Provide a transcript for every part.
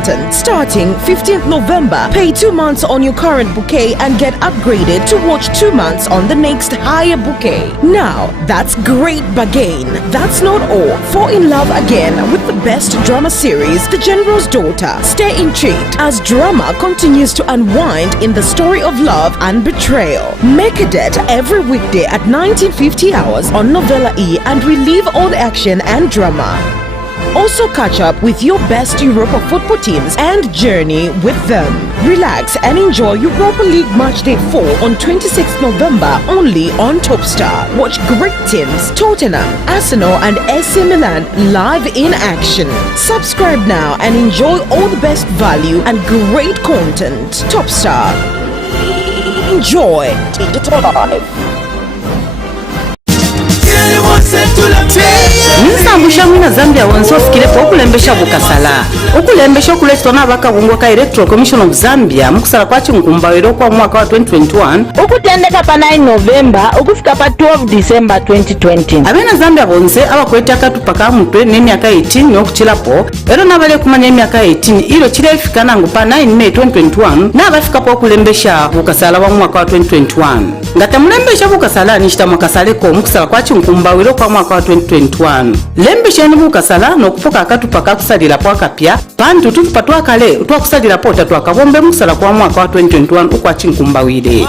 Starting 15th November, pay 2 months on your current bouquet and get upgraded to watch 2 months on the next higher bouquet. Now, that's great bargain. That's not all. Fall in love again with the best drama series, The General's Daughter. Stay intrigued as drama continues to unwind in the story of love and betrayal. Make a date every weekday at 1950 hours on Novella E and relive all the action and drama. Also catch up with your best Europa football teams and journey with them. Relax and enjoy Europa League Matchday 4 on 26th November only on Topstar. Watch great teams Tottenham, Arsenal and AC Milan live in action. Subscribe now and enjoy all the best value and great content. Topstar. Enjoy. Take it alive. Ninsambusha mwina Zambia wansi ofikirepo okulembesha bukasala okulembesha okuletona abakabungwa ka Electoral Commission of Zambia mukusala kwa chinkumbawiro kwa mwaka wa 2021 okutendeka pa 9 November okufika pa 12 December 2020 abena Zambia bonse abakweta akatupa ka mutwe n'emyaka 18 n'okuchirapo era nabale kumanya emyaka 18 ilo chirefika nangu pa 9 May 2021 n'abafika po okulembesha bukasala wa mwaka wa 2021 ngata mulembesha bukasala nishita mwakasaleko mukusala kwa chinkumbawiro kwa mwaka wa 2021 lembesha ni bukasala n'okupoka akatupa kakusalira po akapya pantu tukupatwa kale twakusalira po tatwakabombe mukusala kwa mwaka wa 2021 ukwa chinkumbawire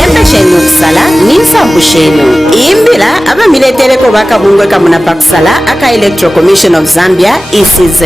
lembesheni okusala ninsambushenu imbila abamiletereko bakabungwe kamuna pakusala aka Electoral Commission of Zambia ECZ.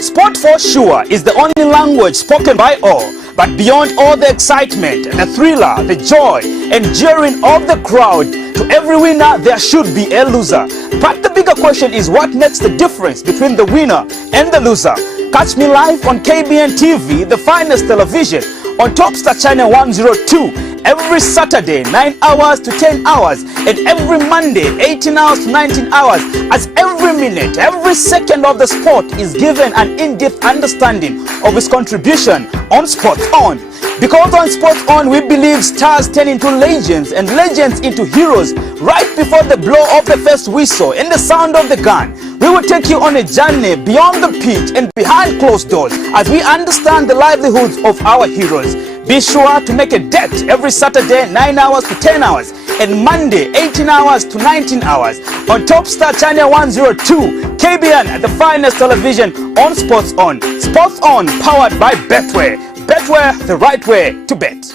Sport for sure is the only language spoken by all, but beyond all the excitement, the thriller, the joy, and jeering of the crowd, to every winner there should be a loser. But the bigger question is what makes the difference between the winner and the loser? Catch me live on KBN TV, the finest television, on Topstar Channel 102. Every Saturday 9 hours to 10 hours and every Monday 18 hours to 19 hours, as every minute, every second of the sport is given an in-depth understanding of its contribution on Sports On. Because on Sports On we believe stars turn into legends and legends into heroes right before the blow of the first whistle and the sound of the gun. We will take you on a journey beyond the pitch and behind closed doors as we understand the livelihoods of our heroes. Be sure to make a date every Saturday 9 hours to 10 hours and Monday 18 hours to 19 hours on Topstar Channel 102, KBN, the finest television on Sports On. Sports On, powered by Betway. Betway, the right way to bet.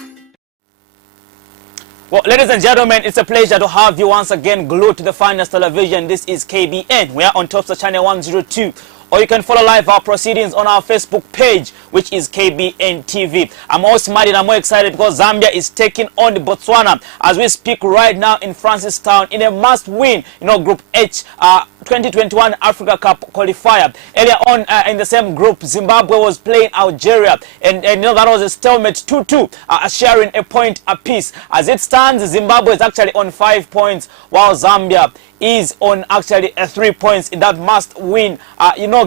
Well, ladies and gentlemen, it's a pleasure to have you once again glued to the finest television. This is KBN. We are on Topstar Channel 102. Or you can follow live our proceedings on our Facebook page, which is KBN TV. I'm also mad and I'm more excited because Zambia is taking on Botswana as we speak right now in Francistown in a must-win, Group H 2021 Africa Cup qualifier. Earlier on in the same group, Zimbabwe was playing Algeria, and that was a stalemate 2-2, sharing a point apiece. As it stands, Zimbabwe is actually on 5 points, while Zambia is on actually 3 points in that must-win,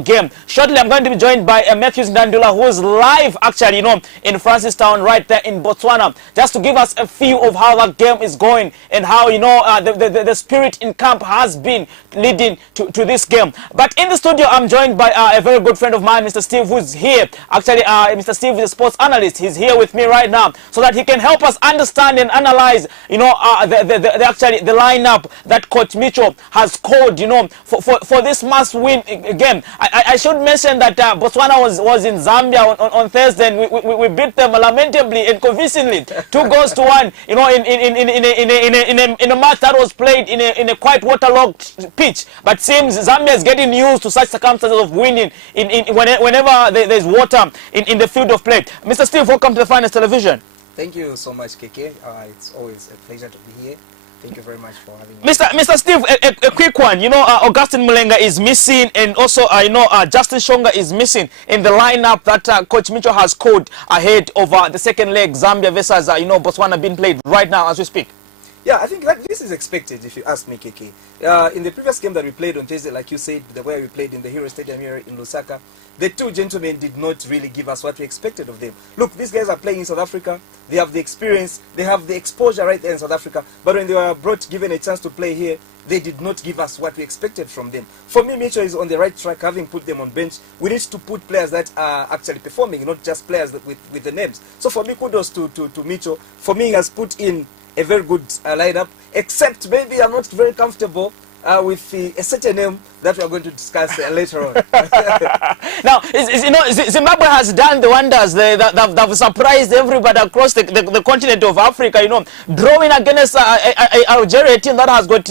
game. Shortly, I'm going to be joined by Matthews Ndandula, who is live actually, in Francistown, right there in Botswana, just to give us a feel of how that game is going and how, the spirit in camp has been leading to this game. But in the studio, I'm joined by a very good friend of mine, Mr. Steve, who's here. Actually, Mr. Steve is a sports analyst. He's here with me right now so that he can help us understand and analyze, the lineup that Coach Mitchell has called, for this must-win game. I should mention that Botswana was in Zambia on Thursday, and we beat them lamentably and convincingly, 2-1. In a match that was played in a quite waterlogged pitch. But seems Zambia is getting used to such circumstances of winning whenever there's water in the field of play. Mr. Steve, welcome to the finest television. Thank you so much, KK. It's always a pleasure to be here. Thank you very much for having me. Mr. Steve, a quick one. Augustine Mulenga is missing, and also Justin Shonga is missing in the lineup that Coach Mitchell has called ahead of the second leg, Zambia versus Botswana being played right now as we speak. Yeah, I think that this is expected, if you ask me, KK. In the previous game that we played on Thursday, like you said, the way we played in the Hero Stadium here in Lusaka, the two gentlemen did not really give us what we expected of them. Look, these guys are playing in South Africa. They have the experience. They have the exposure right there in South Africa. But when they were given a chance to play here, they did not give us what we expected from them. For me, Mitchell is on the right track, having put them on bench. We need to put players that are actually performing, not just players with the names. So for me, kudos to Mitchell. For me, he has put in a very good lineup, except maybe I'm not very comfortable with a certain name that we are going to discuss later on. Now, Zimbabwe has done the wonders. They've surprised everybody across the continent of Africa. Drawing against Algeria, a team that has got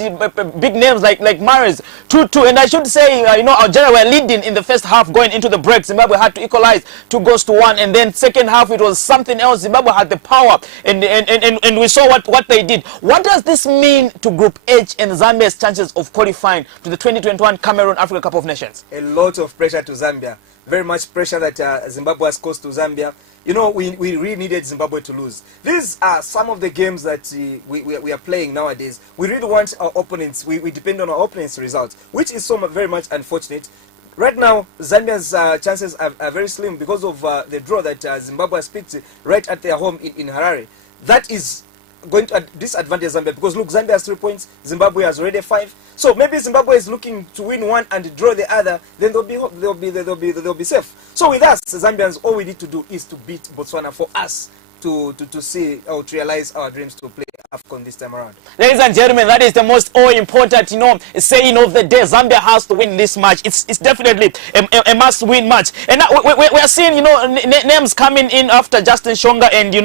big names like Mahrez, 2-2. And I should say, Algeria were leading in the first half going into the break. Zimbabwe had to equalize 2-1, and then second half it was something else. Zimbabwe had the power, and we saw what they did. What does this mean to Group H and Zambia's chances of qualifying to the 2021 Cameroon Africa Cup of Nations? A lot of pressure to Zambia. Very much pressure that Zimbabwe has caused to Zambia. We really needed Zimbabwe to lose. These are some of the games that we are playing nowadays. We really want our opponents. We depend on our opponents' results, which is very much unfortunate. Right now, Zambia's chances are very slim because of the draw that Zimbabwe has picked right at their home in Harare. That is going to disadvantage Zambia because look, Zambia has 3 points, Zimbabwe has already 5. So maybe Zimbabwe is looking to win one and draw the other, then they'll be safe. So with us, Zambians, all we need to do is to beat Botswana for us to see or to realize our dreams to play AFCON this time around. Ladies and gentlemen, that is the most important, saying of the day. Zambia has to win this match. It's definitely a must-win match. And now we are seeing, names coming in after Justin Shonga and,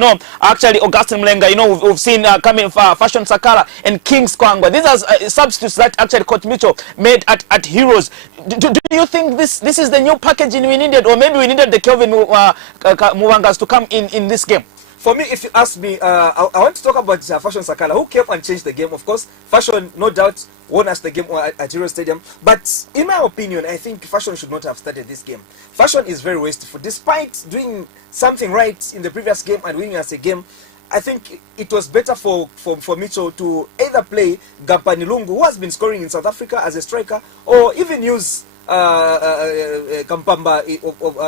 actually Augustine Mlenga. We've seen coming Fashion Sakala and Kings Kwangwa. These are substitutes that actually Coach Mitchell made at Heroes. Do you think this is the new packaging we needed, or maybe we needed the Kelvin Muwangas to come in this game? For me, if you ask me, I want to talk about Fashion Sakala, who came and changed the game. Of course, Fashion, no doubt, won us the game at Hero Stadium. But in my opinion, I think Fashion should not have started this game. Fashion is very wasteful. Despite doing something right in the previous game and winning us a game, I think it was better for Mitchell to either play Gampani Lungu, who has been scoring in South Africa as a striker, or even use Kampamba,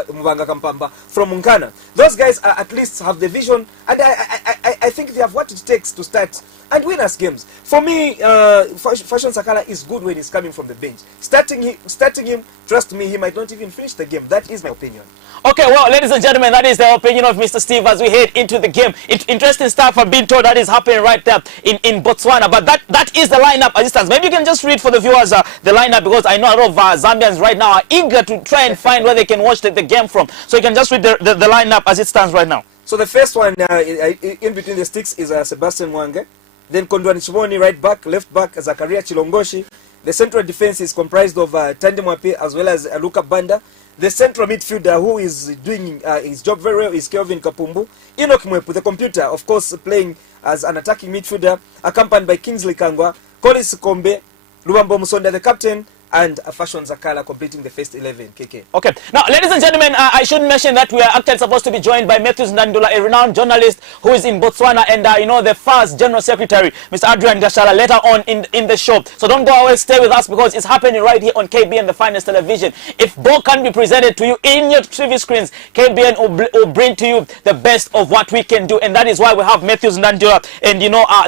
Muvanga Kampamba from Munkana. Those guys at least have the vision, and I think they have what it takes to start and win us games. For me, Fashion Sakala is good when he's coming from the bench. Starting him, trust me, he might not even finish the game. That is my opinion. Okay, well, ladies and gentlemen, that is the opinion of Mr. Steve as we head into the game. Interesting stuff I've been told that is happening right there in Botswana. But that is the lineup as it stands. Maybe you can just read for the viewers the lineup, because I know a lot of Zambians right now are eager to try and find where they can watch the game from. So you can just read the lineup as it stands right now. So the first one in between the sticks is Sebastian Mwange. Then Kondwani Chiboni, right back, left back, Zakaria Chilongoshi. The central defense is comprised of Tande Mwape as well as Luka Banda. The central midfielder who is doing his job very well is Kelvin Kapumbu. Enoch Mwepu, the computer, of course, playing as an attacking midfielder, accompanied by Kingsley Kangwa, Collins Kombe, Lubambo Musonda, the captain, and Fashion Sakala completing the first 11. KK. Okay. Now, ladies and gentlemen, I should mention that we are actually supposed to be joined by Matthews Ndandula, a renowned journalist who is in Botswana, and the first General Secretary, Mr. Adrian Gashala, later on in the show. So don't go away, stay with us, because it's happening right here on KBN, the finest television. If both can be presented to you in your TV screens, KBN will bring to you the best of what we can do, and that is why we have Matthews Ndandula and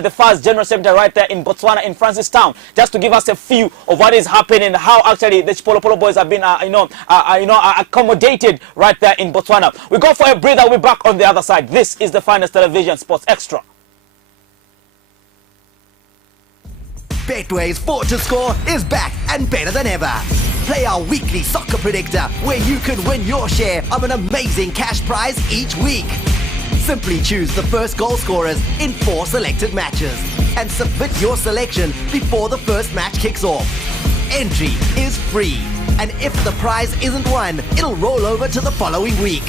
the first General Secretary right there in Botswana, in Francistown, just to give us a feel of what is happening, how actually the Chipolo Polo boys have been accommodated right there in Botswana. We go for a breather. We'll be back on the other side. This is the finest television, Sports Extra. Betway's Fortune Score is back and better than ever. Play our weekly soccer predictor, where you can win your share of an amazing cash prize each week. Simply choose the first goal scorers in 4 selected matches and submit your selection before the first match kicks off. Entry is free, and if the prize isn't won, it'll roll over to the following week.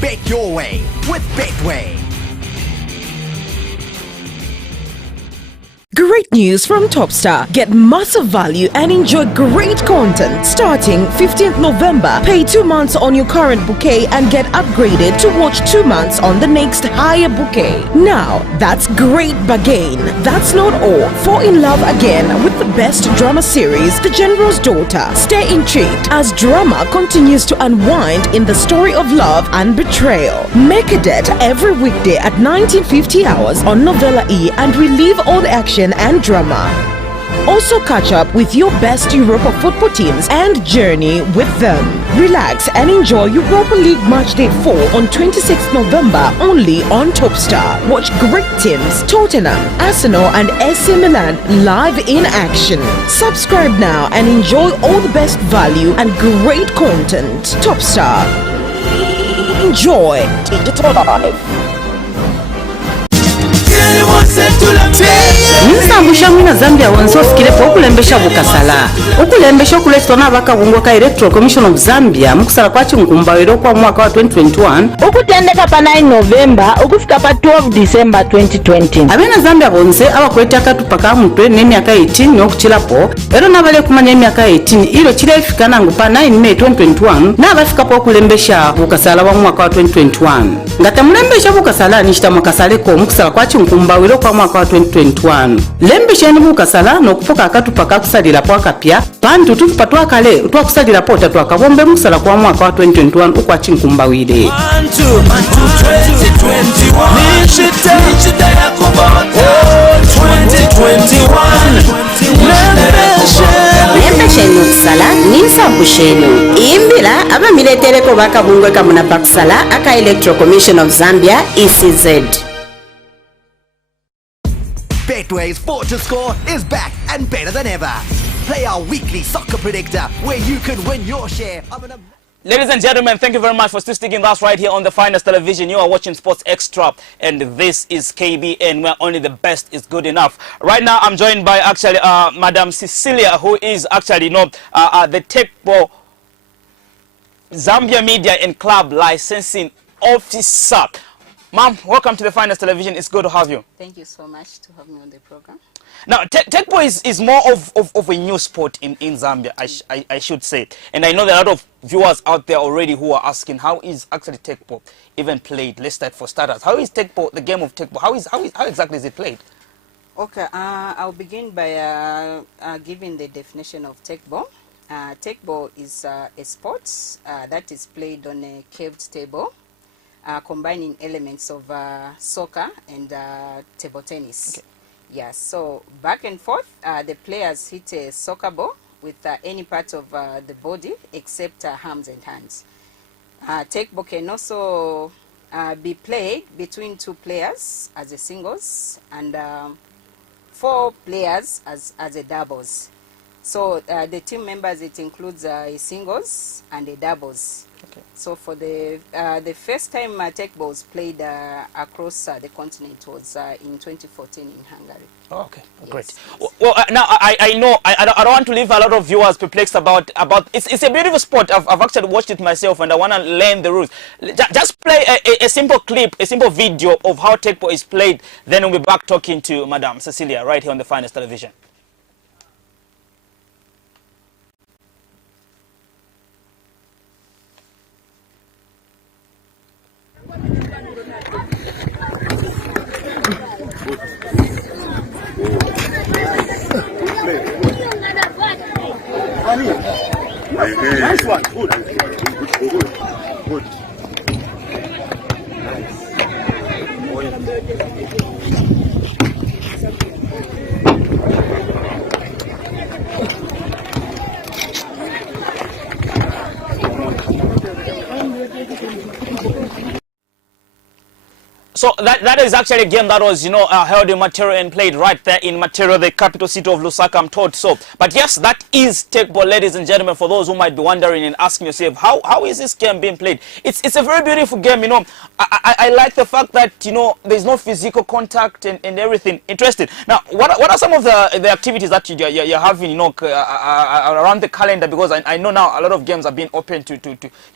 Bet your way with Betway. Great news from Topstar. Get massive value and enjoy great content. Starting 15th November, pay 2 months on your current bouquet and get upgraded to watch 2 months on the next higher bouquet. Now, that's great bargain. That's not all. Fall in love again with the best drama series, The General's Daughter. Stay intrigued as drama continues to unwind in the story of love and betrayal. Make a date every weekday at 1950 hours on Novella E and relieve all the action and drama. Also catch up with your best Europa football teams and journey with them. Relax and enjoy Europa League Matchday 4 on 26th November only on Topstar. Watch great teams Tottenham, Arsenal and AC Milan live in action. Subscribe now and enjoy all the best value and great content. Topstar. Enjoy digital life. ninsambusha mwina Zambia wansi ofikirepo okulembesha bukasala okulembesha okuletwa n'abakabungwa ka Electoral Commission of Zambia mukusala kwa chinkumbawiro kwa mwaka wa 2021 okutendeka pa 9 Novemba okufika pa 12 December 2020. abena Zambia bonse abakweta akatupa ka mutwe n'emyaka 18 n'okuchirapo ero n'abale kumanya emyaka 18 ilo chirefika nangu pa 9 May 2021 n'abafikapo okulembesha bukasala wa mwaka wa 2021 ngata mulembesha bukasala nishita mwakasaleko mukusala kwa chinkumbawiro kwa mwaka wa 2021 lembesha ni bukasala n'okupoka akatupa kakusalira po akapya pantu tutupa twakale twakusalira po tatwakabombe mukusala kwa mwaka wa 2021 ukwa chinkumbawire lembesha inokusala ninsambusha eno imbila abamiletereko bakabungwe kamuna pakusala aka Electoral Commission of Zambia ECZ. Betway's Fort to Score is back and better than ever. Play our weekly soccer predictor where you can win your share of an Ladies and gentlemen, thank you very much for still sticking with us right here on the finest television. You are watching Sports Extra, and this is KBN, where only the best is good enough. Right now, I'm joined by actually Madam Cecilia, who is actually the Tekpo Zambia Media and Club Licensing Officer. Ma'am, welcome to the finest television. It's good to have you. Thank you so much to have me on the program. Now, Tekpo is more of a new sport in Zambia, I should say. And I know there are a lot of viewers out there already who are asking, how is actually Tekpo even played? Let's start for starters. How is Tekpo, the game of Tekpo, how exactly is it played? Okay, I'll begin by giving the definition of Tekpo. Tekpo is a sport that is played on a caved table, combining elements of soccer and table tennis. Okay. Yeah, so back and forth, the players hit a soccer ball with any part of the body except arms and hands. Tekpo can also be played between 2 players as a singles and 4 players as a doubles. So the team members, it includes a singles and a doubles. Okay. So for the first time Tekpo was played across the continent was in 2014 in Hungary. Oh, okay, yes. Great. Yes. Well, now I know I don't want to leave a lot of viewers perplexed about it's a beautiful sport. I've actually watched it myself and I want to learn the rules. Just play a simple clip, a simple video of how Tekpo is played. Then we'll be back talking to Madam Cecilia right here on the finest television. Nice one. Good. Good. So that is actually a game that was, held in Matero and played right there in Matero, the capital city of Lusaka, I'm told so. But yes, that is Tekpo, ladies and gentlemen, for those who might be wondering and asking yourself, how is this game being played? It's a very beautiful game, I like the fact that, there's no physical contact and everything. Interesting. Now, what are some of the activities that you're having, around the calendar? Because I know now a lot of games are being open to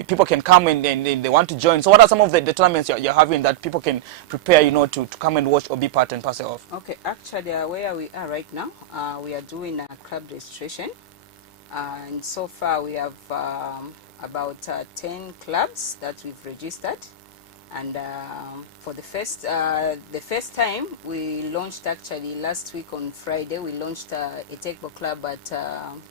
people can come and they want to join. So what are some of the tournaments you're having that people can prepare, you know, to come and watch or be part and parcel of? Okay, actually, where we are right now, we are doing a club registration, and so far we have about 10 clubs that we've registered. And for the first time, we launched actually last week on Friday. We launched a Tekbo club at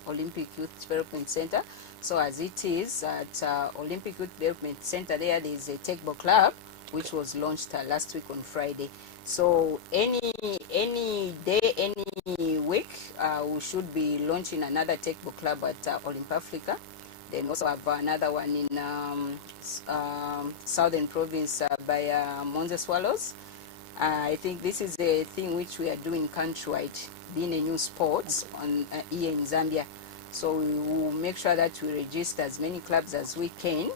Olympic Youth Development Center. So as it is at Olympic Youth Development Center, there is a Tekbo club which was launched last week on Friday. So any day, any week, we should be launching another Tekbo club at Olymp Africa. Then also have another one in Southern Province by Monze Swallows. I think this is a thing which we are doing countrywide, being a new sport on here in Zambia. So we will make sure that we register as many clubs as we can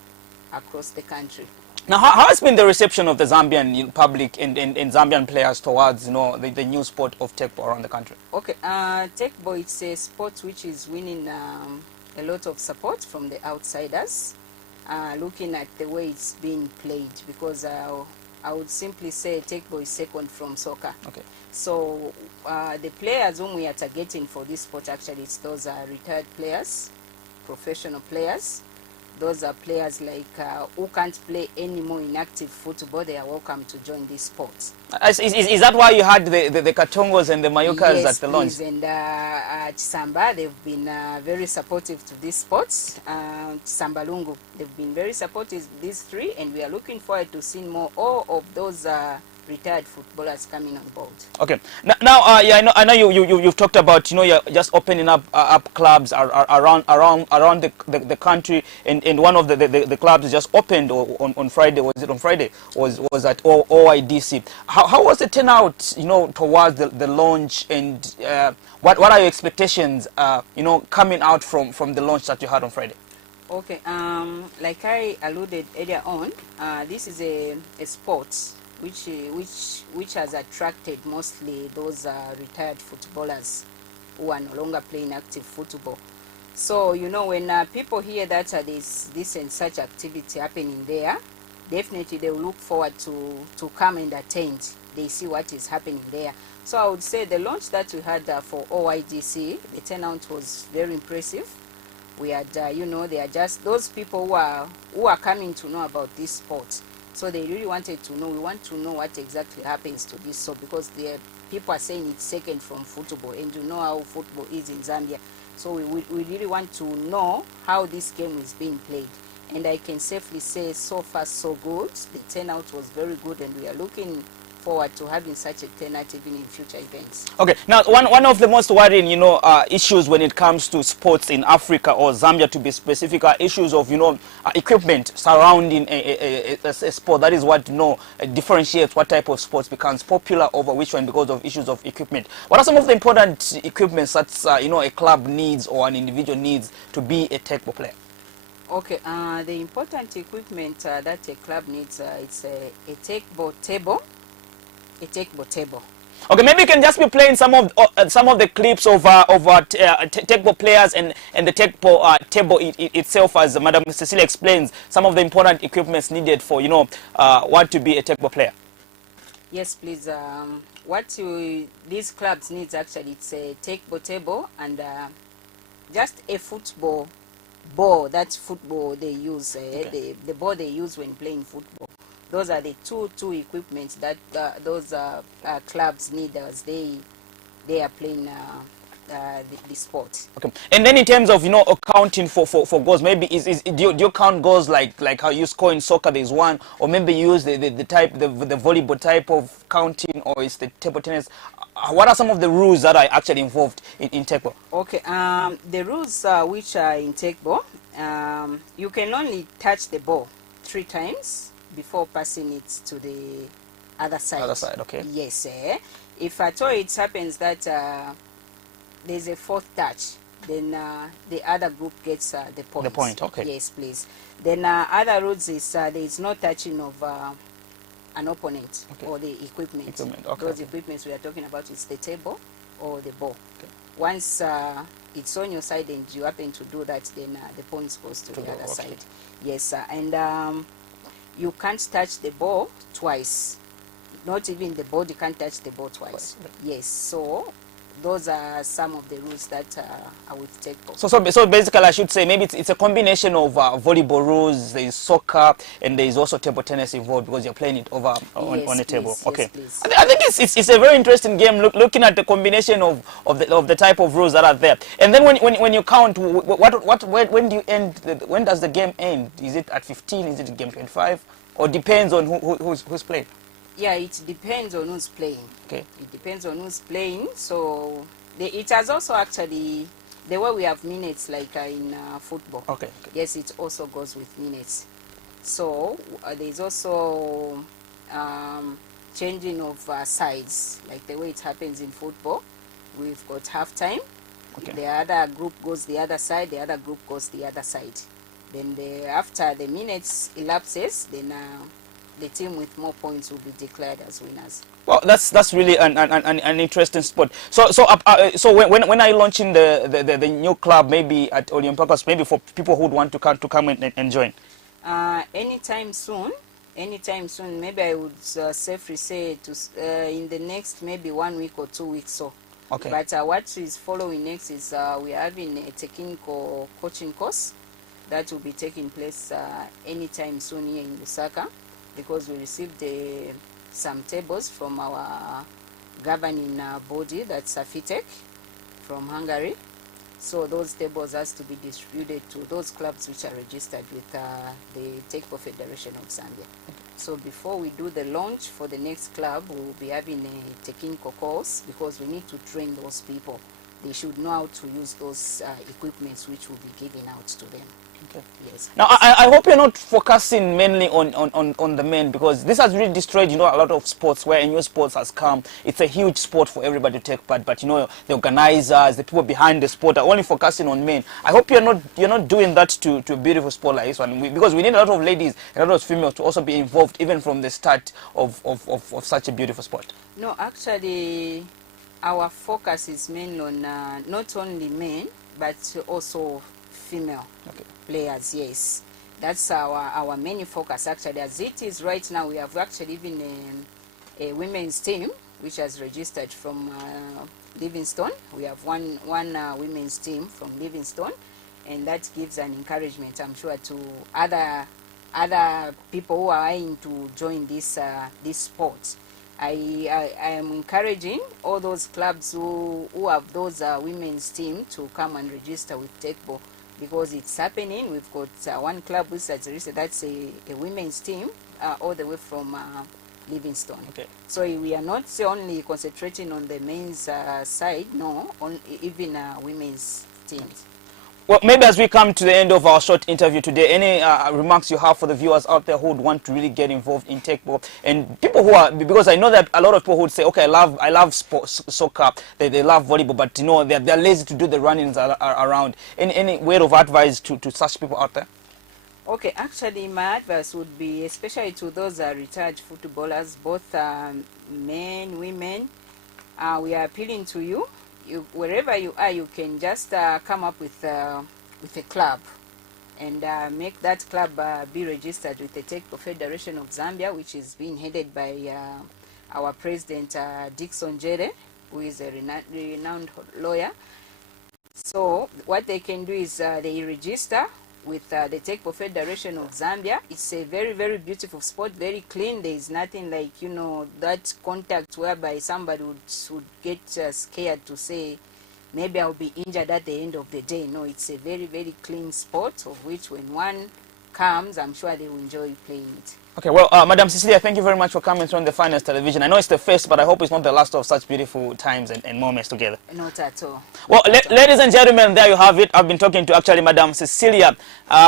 across the country. Now, how has been the reception of the Zambian public and Zambian players towards, you know, the new sport of Tekbo around the country? Okay, Tekbo, it's a sport which is winning a lot of support from the outsiders, looking at the way it's being played, because I would simply say Tekbo is second from soccer. Okay. So the players whom we are targeting for this sport, actually, it's those are retired players, professional players. Those are players like who can't play any more inactive football. They are welcome to join this sport. Is that why you had the Katongos and the Mayukas at the launch? Yes, and Chisamba, they've been very supportive to this sport. Chisamba Lungu, they've been very supportive, these three, and we are looking forward to seeing more all of those retired footballers coming on board. Okay. Now, yeah, I know you've talked about, you know, you're just opening up clubs around the country, and one of the clubs just opened on Friday. Was it on Friday? Was at OIDC. How was the turnout, you know, towards the launch, and what are your expectations, you know, coming out from the launch that you had on Friday? Okay. Like I alluded earlier on, this is a sport which has attracted mostly those retired footballers who are no longer playing active football. So, you know, when people hear that there's this and such activity happening there, definitely they will look forward to come and attend. They see what is happening there. So I would say the launch that we had for OIDC, the turnout was very impressive. We had, you know, they are just those people who are coming to know about this sport. So they really wanted to know. We want to know what exactly happens to this. So because the people are saying it's second from football, and you know how football is in Zambia. So we really want to know how this game is being played. And I can safely say so far so good. The turnout was very good, and we are looking forward to having such a turnout even in future events. Okay, now one of the most worrying, you know, issues when it comes to sports in Africa, or Zambia to be specific, are issues of, you know, equipment surrounding a sport. That is what, you know, differentiates what type of sports becomes popular over which one, because of issues of equipment. What are some of the important equipments that, you know, a club needs or an individual needs to be a Tekbo player? Okay, the important equipment that a club needs, it's a Tekbo table. A Tekbo table. Okay, maybe you can just be playing some of the clips of Tekbo players and the Tekbo table itself, as Madam Cecilia explains some of the important equipments needed for, you know, want to be a Tekbo player. Yes, please. These clubs needs, actually, it's a Tekbo table and just a football ball. That's football they use. Okay. The ball they use when playing football. Those are the two equipments that those clubs need as they are playing the sport. Okay, and then in terms of, you know, accounting for goals, maybe do you count goals like how you score in soccer? There's one, or maybe you use the volleyball type of counting, or is the table tennis? What are some of the rules that are actually involved in Tekbo? Okay, the rules which are in Tekbo, you can only touch the ball 3 times before passing it to the other side. Other side, okay. Yes. If at all it happens that there's a 4th touch, then the other group gets the point. The point, okay. Yes, please. Then other rules is there is no touching of an opponent, okay, or the equipment. Okay, those equipments we are talking about is the table or the ball. Okay. Once it's on your side and you happen to do that, then the points goes to the other side. Yes, and you can't touch the ball twice. not even the body can't touch the ball twice. Yes, so those are some of the rules that are with Tekbo. So basically, I should say maybe it's a combination of volleyball rules. There is soccer, and there is also table tennis involved because you're playing it over on a table. Yes, okay. Please. I think it's a very interesting game. Looking at the combination of the type of rules that are there, and then when you count, when do you end? When does the game end? Is it at 15? Is it game 25? Or depends on who's playing? Yeah, it depends on who's playing. Okay. It depends on who's playing. So it has also actually, the way we have minutes like in football. Okay. Yes, it also goes with minutes. So there's also changing of sides, like the way it happens in football. We've got half time. Okay. The other group goes the other side, the other group goes the other side. Then after the minutes elapses, then the team with more points will be declared as winners. Well, that's really an interesting sport. So when are you launching the new club? Maybe at Olympiacos, maybe for people who would want to come and join. Anytime soon. Maybe I would safely say in the next maybe 1 week or 2 weeks. So. Okay. But what is following next is we are having a technical coaching course that will be taking place anytime soon here in Lusaka, because we received some tables from our governing body, that's Safitec from Hungary. So those tables has to be distributed to those clubs which are registered with the Tekbo Federation of Zambia. So before we do the launch for the next club, we will be having a technical course, because we need to train those people. They should know how to use those equipments which will be given out to them. Okay. Yes. Now, I hope you're not focusing mainly on the men, because this has really destroyed, a lot of sports where a new sports has come. It's a huge sport for everybody to take part, but the organizers, the people behind the sport are only focusing on men. I hope you're not doing that to a beautiful sport like this one, because we need a lot of ladies, a lot of females to also be involved even from the start of such a beautiful sport. No, actually, our focus is mainly on not only men, but also female players. Yes, that's our main focus actually. As it is right now, we have actually even a women's team which has registered from Livingstone. We have one women's team from Livingstone, and that gives an encouragement, I'm sure, to other people who are eyeing to join this sport. I am encouraging all those clubs who have those women's team to come and register with Tekbo, because it's happening. We've got one club which has registered, that's a women's team all the way from Livingstone. Okay. So we are not only concentrating on the men's side, no, on even women's teams. Well, maybe as we come to the end of our short interview today, any remarks you have for the viewers out there who would want to really get involved in Tekbo, and people who are, because I know that a lot of people would say, okay, I love sports, soccer, they love volleyball, but they're lazy to do the runnings around. Any word of advice to such people out there? Okay, actually my advice would be, especially to those retired footballers, both men, women, we are appealing to you. Wherever you are, you can just come up with a club and make that club be registered with the Tekbo Federation of Zambia, which is being headed by our president Dickson Jere, who is a renowned lawyer. So what they can do is they register with the Tekbo Federation of Zambia. It's a very, very beautiful sport, very clean. There is nothing like, that contact whereby somebody would get scared to say, maybe I'll be injured at the end of the day. No, it's a very, very clean sport, of which when one comes, I'm sure they will enjoy playing it. Okay, well, Madam Cecilia, thank you very much for coming on the Finest Television. I know it's the first, but I hope it's not the last of such beautiful times and moments together. Not at all. Well, ladies and gentlemen, there you have it. I've been talking to actually Madam Cecilia,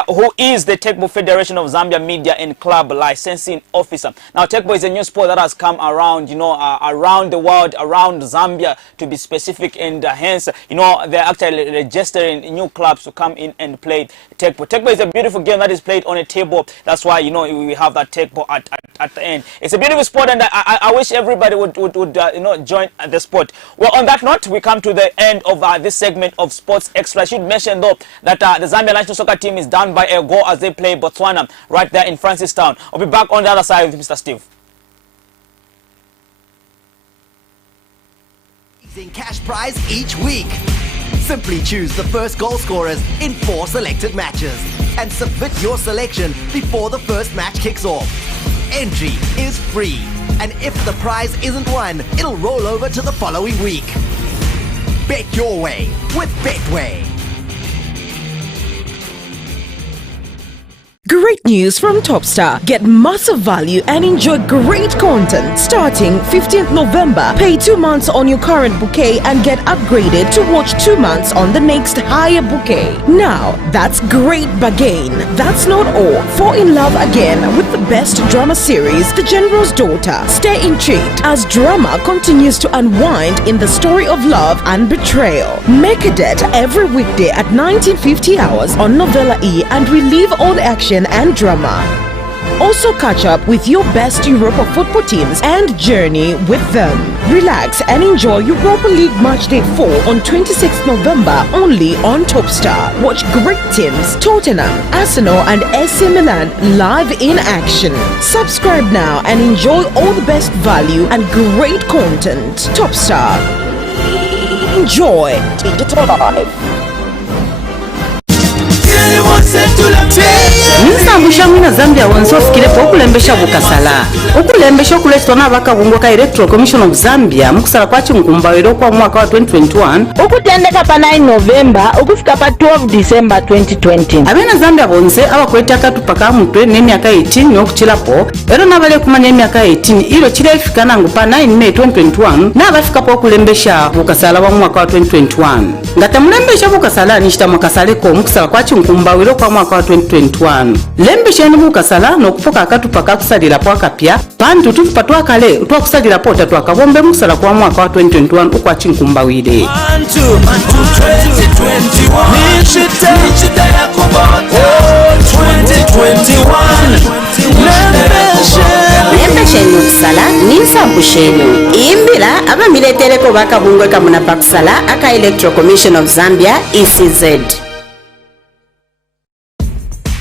who is the Tekbo Federation of Zambia Media and Club Licensing Officer. Now, Tekbo is a new sport that has come around, around the world, around Zambia, to be specific, and hence, they're actually registering new clubs to come in and play Tekbo. Tekbo is a beautiful game that is played on a table. That's why, we have that Tekbo at the end. It's a beautiful sport, and I wish everybody would join the sport. Well, on that note, we come to the end of this segment of Sports Extra. I should mention though that the Zambia national soccer team is down by a goal as they play Botswana right there in Francistown. I'll be back on the other side with Mr. Steve. amazing cash prize each week. Simply choose the first goal scorers in 4 selected matches and submit your selection before the first match kicks off. Entry is free, and if the prize isn't won, it'll roll over to the following week. Bet your way with Betway. Great news from Topstar. Get massive value and enjoy great content. Starting 15th November, pay 2 months on your current bouquet and get upgraded to watch 2 months on the next higher bouquet. Now, that's great bargain. That's not all. Fall in love again with the best drama series, The General's Daughter. Stay intrigued as drama continues to unwind in the story of love and betrayal. Make a date every weekday at 1950 hours on Novella E and relive all the action and drama. Also catch up with your best Europa football teams and journey with them. Relax and enjoy Europa League Matchday 4 on 26th November only on Topstar. Watch great teams Tottenham, Arsenal and AC Milan live in action. Subscribe now and enjoy all the best value and great content. Topstar. Enjoy digital life. Ninsambusha mwina Zambia wansi ofikirepo okulembesha bukasala okulembesha okuletwa n'abakabungo ka Electoral Commission of Zambia mukusala kwa chinkumbawiro kwa mwaka wa 2021 okutendeka pa 9 November okufika pa 12 December 2020. abena Zambia bonse abakweta akatupa ka mutwe n'emyaka 18 n'okuchirapo era n'abali kumanya emyaka 18 ilo chirefikana ngu pa 9 May 2021 n'abafikapo okulembesha bukasala wa mwaka wa 2021 ngata mulembesha bukasala nishita mwakasaleko mukusala kwa chinkumbawiro kwa mwaka wa 2021 lembesha ni bukasala n'okupoka akatupa kakusalira po akapya pantu tukupatwa kale twakusalira po tatwakabombe mukusala kwa mwaka wa 2021 ukwa chinkumbawire lembesha kusala ninsambu shenu imbila abamiletereko bakabungwe kamuna pakusala aka Electoral Commission of Zambia ECZ.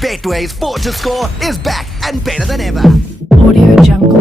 Betway's Sport to Score is back and better than ever. Audio Jungle.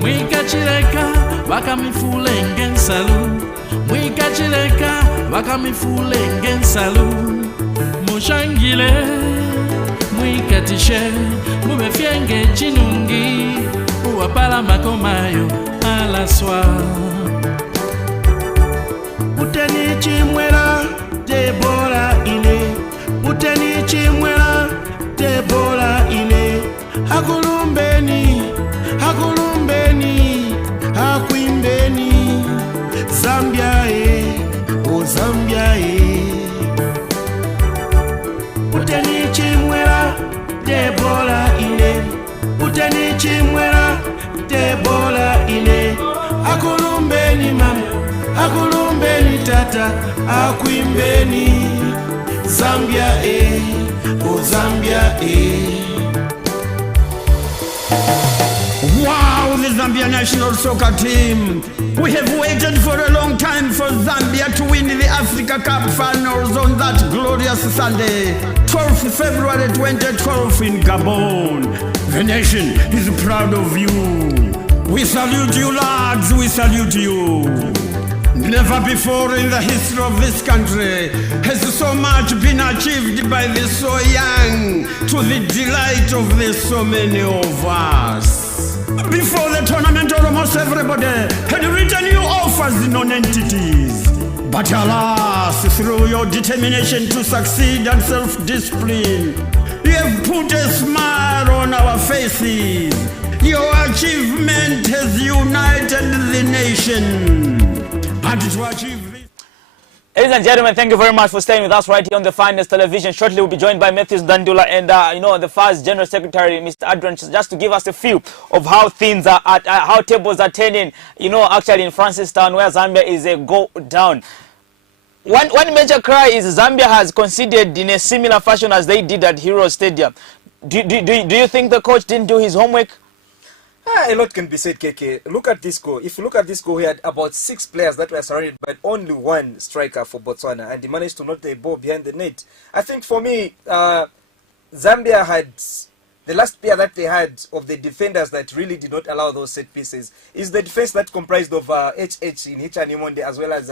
Mwikachileka wakamifule ngensalu mwikachileka vakamifule ngensalu mushangile mwikatishe mubefyenge chinungi uwapala makomayo alaswa uteni chimwera Debora ine uteni chimwera Debora ine hakulumbeni hakwimbeni Zambia o Zambia uteni chimwera Debora ine uteni chimwera Debora ine hakulumbeni mama hakulumbeni tata hakwimbeni Zambia o Zambia Wow, the Zambia national soccer team. We have waited for a long time for Zambia to win the Africa Cup finals on that glorious Sunday, 12th February 2012 in Gabon. The nation is proud of you. We salute you, lads, we salute you. Never before in the history of this country has so much been achieved by the so young to the delight of the so many of us. Before the tournament, almost everybody had written you off as non-entities. But alas, through your determination to succeed and self-discipline, you have put a smile on our faces. Your achievement has united the nation. And to achieve this... Ladies and gentlemen, thank you very much for staying with us right here on the Finest Television. Shortly, we'll be joined by Matthews Dandula and, the FAS General Secretary, Mr. Adrian, just to give us a feel of how things are, how tables are turning, actually in Francistown, where Zambia is a go down. One major cry is Zambia has conceded in a similar fashion as they did at Hero Stadium. Do you think the coach didn't do his homework? A lot can be said, KK. Look at this goal. If you look at this goal, we had about 6 players that were surrounded by only one striker for Botswana, and he managed to knock the ball behind the net. I think for me, Zambia had the last pair that they had of the defenders that really did not allow those set pieces is the defense that comprised of HH in Hichanimonde as well as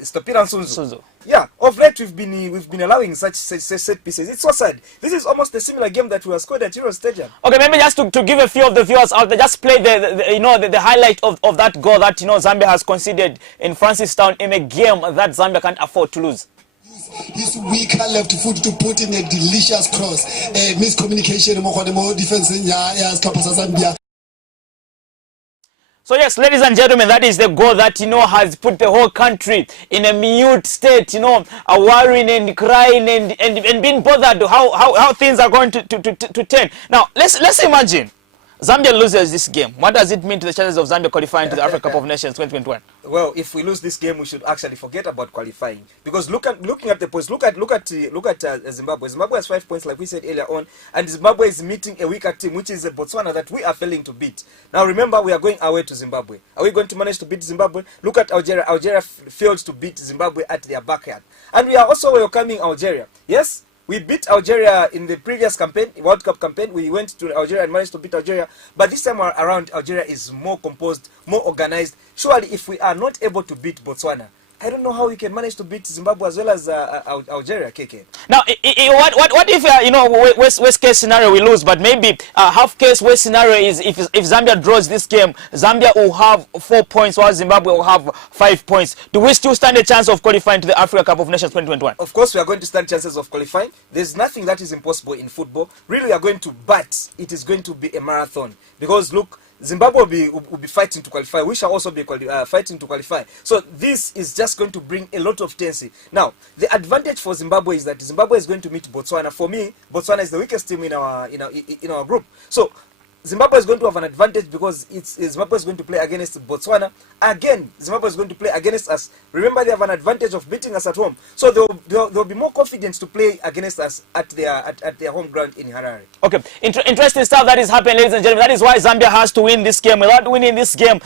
Stopira Nsunzu. Yeah, of late we've been allowing such set pieces. It's so sad. This is almost a similar game that we were scored at Hero Stadium. Okay, maybe just to give a few of the viewers out there, just play the highlight of that goal that Zambia has conceded in Francistown in a game that Zambia can't afford to lose. This weaker left foot to put in a delicious cross. Miscommunication more defense in Zambia. So yes, ladies and gentlemen, that is the goal that has put the whole country in a mute state, worrying and crying and being bothered how things are going to turn. Now let's imagine Zambia loses this game. What does it mean to the chances of Zambia qualifying to the Africa Cup of Nations 2021? Well, if we lose this game, we should actually forget about qualifying, because looking at the points, look at Zimbabwe. Zimbabwe has 5 points, like we said earlier on, and Zimbabwe is meeting a weaker team, which is Botswana, that we are failing to beat. Now, remember, we are going away to Zimbabwe. Are we going to manage to beat Zimbabwe? Look at Algeria. Algeria failed to beat Zimbabwe at their backyard, and we are also welcoming Algeria. Yes. We beat Algeria in the previous campaign, World Cup campaign. We went to Algeria and managed to beat Algeria. But this time around, Algeria is more composed, more organized. Surely, if we are not able to beat Botswana, I don't know how we can manage to beat Zimbabwe as well as Algeria, KK. Now, what if, worst case scenario we lose, but maybe half case worst scenario is if Zambia draws this game, Zambia will have 4 points while Zimbabwe will have 5 points. Do we still stand a chance of qualifying to the Africa Cup of Nations 2021? Of course, we are going to stand chances of qualifying. There's nothing that is impossible in football. Really, we are going to, but it is going to be a marathon. Because look, Zimbabwe will be fighting to qualify. We shall also be fighting to qualify. So this is just going to bring a lot of tension. Now, the advantage for Zimbabwe is that Zimbabwe is going to meet Botswana. For me, Botswana is the weakest team in our group. So Zimbabwe is going to have an advantage because Zimbabwe is going to play against Botswana. Again, Zimbabwe is going to play against us. Remember, they have an advantage of beating us at home. So they'll be more confident to play against us at their home ground in Harare. Okay, interesting stuff that is happening, ladies and gentlemen. That is why Zambia has to win this game. Without winning this game,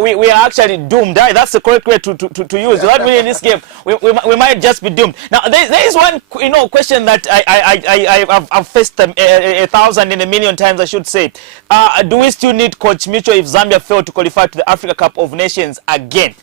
we are actually doomed. That's the correct way to use. Without winning this game, we might just be doomed. Now, there is one question that I've faced 1,000 in a million times, I should say. Do we still need Coach Mitchell if Zambia failed to qualify to the Africa Cup of Nations again?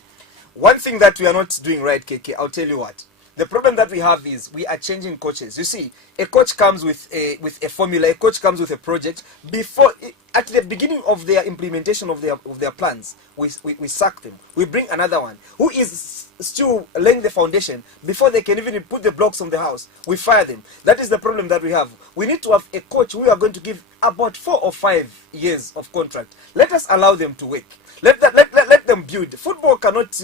one thing that we are not doing right, KK, I'll tell you what. The problem that we have is we are changing coaches. You see, a coach comes with a formula, a coach comes with a project. Before, at the beginning of their implementation of their plans, we sack them. We bring another one who is still laying the foundation before they can even put the blocks on the house. We fire them. That is the problem that we have. We need to have a coach who are going to give about 4 or 5 years of contract. Let us allow them to work. Let them build. Football cannot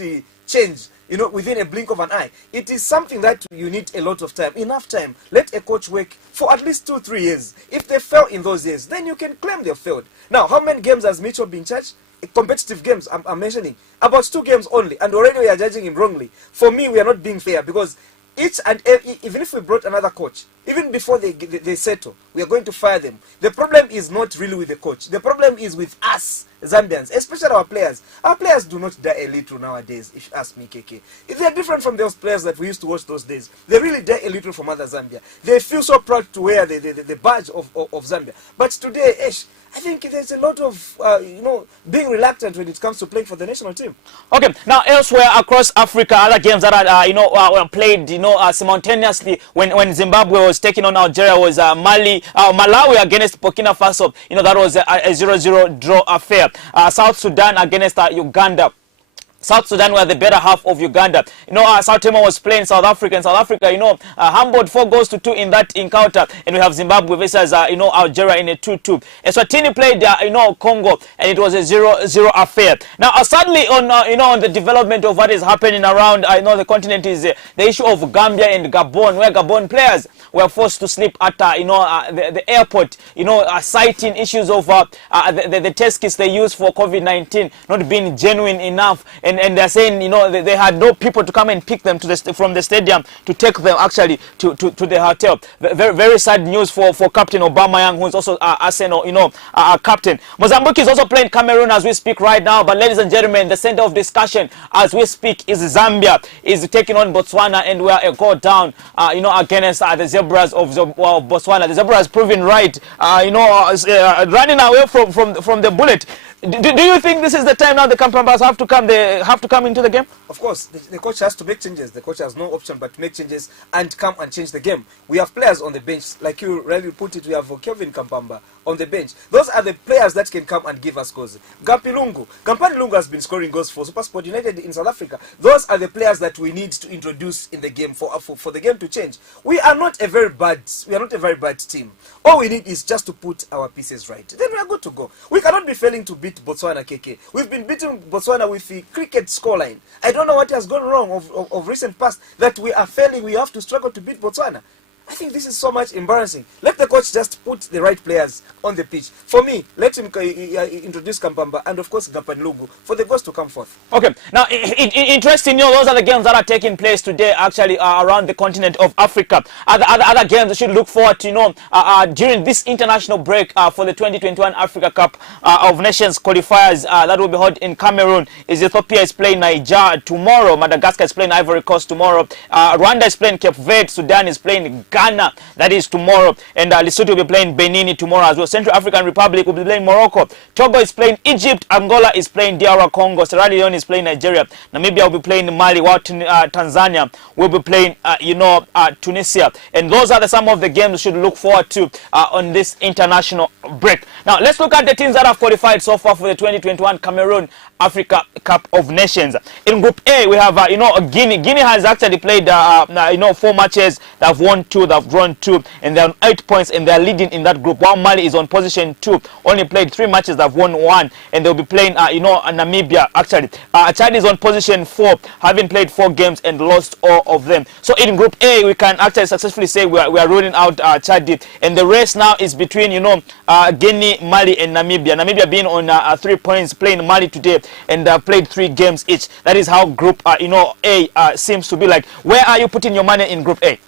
change, you know, within a blink of an eye. It is something that you need a lot of time, enough time. Let a coach work for at least 2-3 years. If they fail in those years, then you can claim they failed. Now, how many games has Mitchell been charged? Competitive games, I'm mentioning. About 2 games only, and already we are judging him wrongly. For me, we are not being fair, because each and every, even if we brought another coach, even before they settle, we are going to fire them. The problem is not really with the coach. The problem is with us, Zambians, especially our players. Our players do not die a little nowadays, if you ask me, KK. They are different from those players that we used to watch those days. They really die a little from other Zambia. They feel so proud to wear the badge of Zambia. But today, I think there's a lot of, being reluctant when it comes to playing for the national team. Okay, now elsewhere across Africa, other games that are, were played, simultaneously when Zimbabwe was taking on Algeria was Malawi against Burkina Faso. That was a 0-0 draw affair. South Sudan against Uganda. South Sudan were the better half of Uganda. South Timor was playing South Africa, and South Africa, humbled 4-2 in that encounter. And we have Zimbabwe versus, Algeria in a 2-2. Eswatini played, Congo, and it was a 0-0 affair. Now, sadly, on the development of what is happening around, the continent is the issue of Gambia and Gabon, where Gabon players were forced to sleep at, the airport, citing issues of the test kits they use for COVID-19 not being genuine enough. And they're saying, they had no people to come and pick them from the stadium to take them actually to the hotel. Very, very sad news for Captain Aubameyang, who is also Arsenal, captain. Mozambique is also playing Cameroon as we speak right now. But ladies and gentlemen, the center of discussion as we speak is Zambia, is taking on Botswana, and we are a goal down, against the Zebras of Botswana. The Zebras proven right, running away from the bullet. Do you think this is the time now the Kampambas have to come into the game? Of course, the coach has to make changes. The coach has no option but to make changes and come and change the game. We have players on the bench, like you rightly put it. We have Kelvin Kampamba on the bench. Those are the players that can come and give us goals. Gampani Lungu has been scoring goals for SuperSport United in South Africa. Those are the players that we need to introduce in the game for the game to change. We are not a very bad team. All we need is just to put our pieces right. Then we are good to go. We cannot be failing to beat Botswana, KK. We've been beating Botswana with the cricket scoreline. I don't know what has gone wrong of recent past that we are failing. We have to struggle to beat Botswana. I think this is so much embarrassing. Let the coach just put the right players on the pitch. For me, let him introduce Kampamba and, of course, Gampani Lungu for the goals to come forth. Okay. Now, interesting, those are the games that are taking place today, actually, around the continent of Africa. Other games we should look forward to, during this international break for the 2021 Africa Cup of Nations qualifiers that will be held in Cameroon. Ethiopia is playing Niger tomorrow. Madagascar is playing Ivory Coast tomorrow. Rwanda is playing Cape Verde. Sudan is playing Ghana, that is tomorrow, and Lesotho will be playing Benin tomorrow as well. Central African Republic will be playing Morocco. Togo is playing Egypt. Angola is playing DR Congo. Sierra Leone is playing Nigeria. Namibia will be playing Mali, while Tanzania will be playing, Tunisia. And those are some of the games we should look forward to on this international break. Now, let's look at the teams that have qualified so far for the 2021 Cameroon Africa Cup of Nations. In Group A, we have, Guinea. Guinea has actually played, 4 matches. They have won 2, they have drawn 2, and they're on 8 points, and they're leading in that group. While Mali is on position 2, only played 3 matches, they've won 1, and they'll be playing, Namibia, actually. Chad is on position 4, having played 4 games and lost all of them. So in Group A, we can actually successfully say we are ruling out Chad, and the race now is between, Guinea, Mali, and Namibia. Namibia being on 3 points, playing Mali today, and played 3 games each. That is how Group A seems to be like. Where are you putting your money in Group A?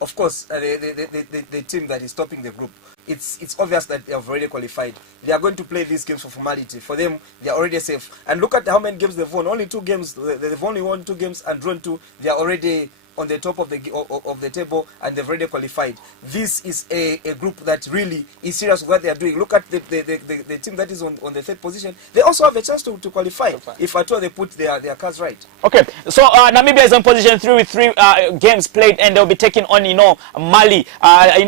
Of course, the team that is topping the group, it's obvious that they have already qualified. They are going to play these games for formality. For them, they are already safe. And look at how many games they've won. Only 2 games. They've only won 2 games and drawn 2. They are already on the top of the table, and they've already qualified. This is a group that really is serious with what they are doing. Look at the team that is on the third position. They also have a chance to qualify if at all they put their cards right. Okay, so Namibia is on position 3 with 3 games played, and they'll be taking on, you know, Mali.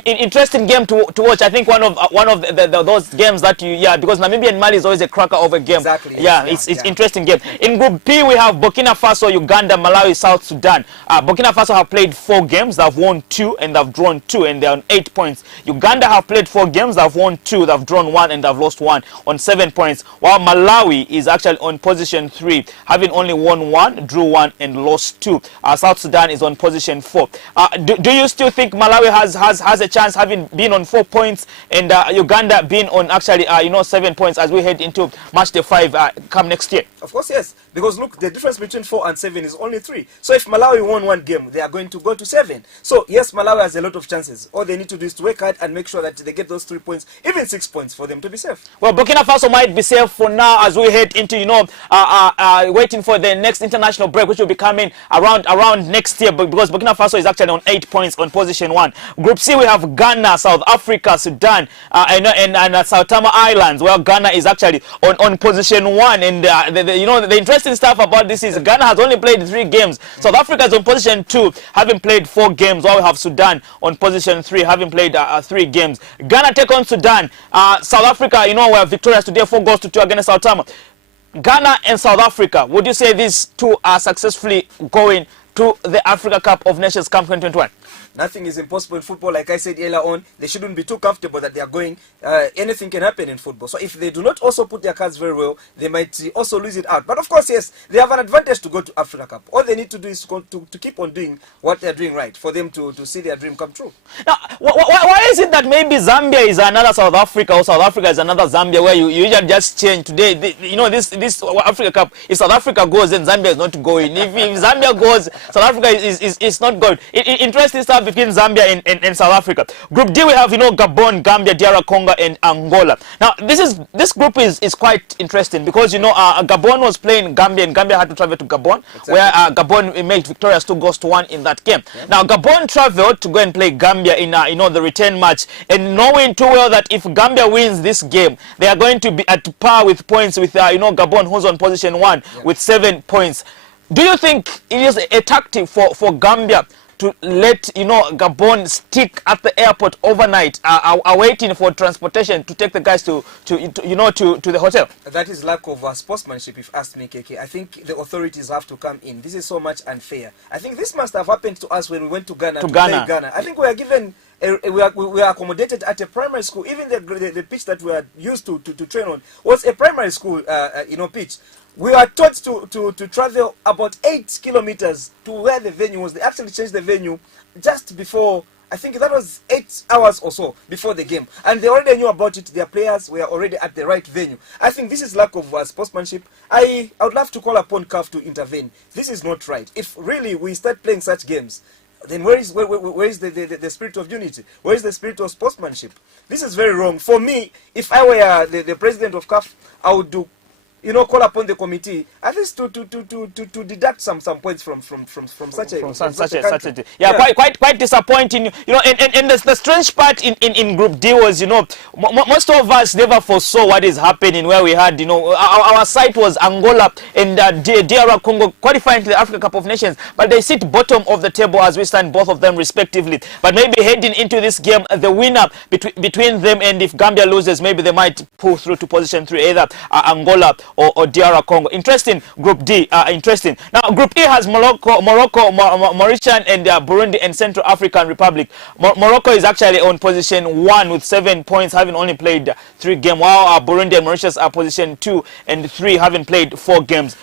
Interesting game to watch. I think one of those games that because Namibia and Mali is always a cracker of a game. Exactly. It's interesting game. In Group B, we have Burkina Faso, Uganda, Malawi, South Sudan. Burkina Faso have played 4 games. They've won 2 and they've drawn 2, and they're on 8 points. Uganda have played 4 games. They've won 2, they've drawn 1, and they've lost 1 on 7 points. While Malawi is actually on position 3, having only won 1, drew 1, and lost 2. South Sudan is on position 4. Do you still think Malawi has a chance, having been on 4 points, and Uganda being on actually 7 points as we head into match day 5 come next year? Of course, yes. Because look, the difference between 4 and 7 is only 3. So if Malawi won 1 game, they are going to go to 7. So yes, Malawi has a lot of chances. All they need to do is to work hard and make sure that they get those 3 points, even 6 points, for them to be safe. Well, Burkina Faso might be safe for now as we head into, waiting for the next international break, which will be coming around next year, because Burkina Faso is actually on 8 points on position 1. Group C, we have Ghana, South Africa, Sudan, and South Tama Islands, where Ghana is actually on position 1. And the interesting stuff about this is Ghana has only played 3 games. South Africa is on position 2, having played 4 games, while we have Sudan on position 3, having played 3 games. Ghana take on Sudan. South Africa, were victorious today, 4 goals to 2 against South Tama. Ghana and South Africa, would you say these two are successfully going to the Africa Cup of Nations Camp 2021? Nothing is impossible in football. Like I said earlier on, they shouldn't be too comfortable that they are going. Anything can happen in football. So if they do not also put their cards very well, they might also lose it out. But of course, yes, they have an advantage to go to Africa Cup. All they need to do is to keep on doing what they're doing right, for them to see their dream come true. Now, why is it that maybe Zambia is another South Africa, or South Africa is another Zambia, where you usually just change today? This Africa Cup, if South Africa goes, then Zambia is not going. If Zambia goes, South Africa is not going. Interesting stuff between Zambia and South Africa. Group D, we have Gabon, Gambia, DR Congo, and Angola. Now this group is quite interesting, because Gabon was playing Gambia, and Gambia had to travel to Gabon, where Gabon made victorious 2 goals to 1 in that game. Yeah. Now Gabon traveled to go and play Gambia in the return match, and knowing too well that if Gambia wins this game, they are going to be at par with points with Gabon, who's on position 1 with 7 points. Do you think it is a tactic for Gambia to let Gabon stick at the airport overnight, waiting for transportation to take the guys to the hotel? That is lack of sportsmanship, if you ask me, KK. I think the authorities have to come in. This is so much unfair. I think this must have happened to us when we went to Ghana to play Ghana. I think we are given. We are accommodated at a primary school. Even the pitch that we are used to train on was a primary school pitch. We were taught to travel about 8 kilometers to where the venue was. They actually changed the venue just before, I think that was 8 hours or so before the game. And they already knew about it. Their players were already at the right venue. I think this is lack of sportsmanship. I would love to call upon CAF to intervene. This is not right. If really we start playing such games, then where is the spirit of unity? Where is the spirit of sportsmanship? This is very wrong. For me, if I were the president of CAF, I would do call upon the committee at least to deduct some points from such a quite disappointing. And the strange part in Group D was most of us never foresaw what is happening, where we had our site was Angola and DR Congo qualifying to the Africa Cup of Nations, but they sit bottom of the table as we stand, both of them respectively. But maybe heading into this game, the winner between them, and if Gambia loses, maybe they might pull through to position 3, either Angola or DR Congo. Interesting Group D. Interesting. Now Group E has Morocco, Mauritius, and Burundi and Central African Republic. Morocco is actually on position 1 with 7 points, having only played 3 games, while Burundi and Mauritius are position 2 and 3, having played 4 games.